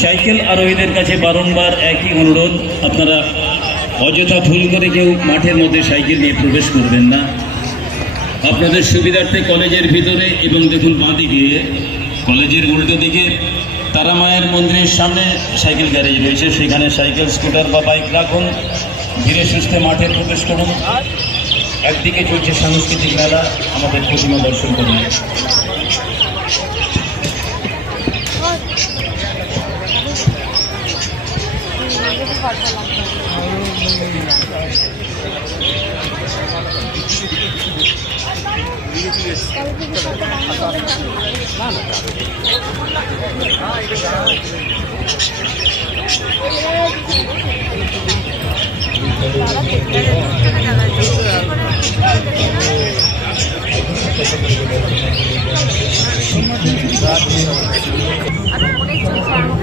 Cycle আরোহীদের কাছে বারংবার একই অনুরোধ, আপনারা অযথা ভুল করে কেউ মাঠের মধ্যে সাইকেল নিয়ে প্রবেশ করবেন না। আপনাদের সুবিধার্থে কলেজের ভিতরে এবং দেখুন বাঁদিকে কলেজের উল্টো দিকে তারা মায়ের মন্দিরের সামনে সাইকেল গ্যারেজ রয়েছে, সেখানে সাইকেল স্কুটার বা বাইক রাখুন, ধীরে সুস্থে মাঠে প্রবেশ করুন। একদিকে চলছে সাংস্কৃতিক মেলা, আমাদের প্রতিমা দর্শন করুন। অনেক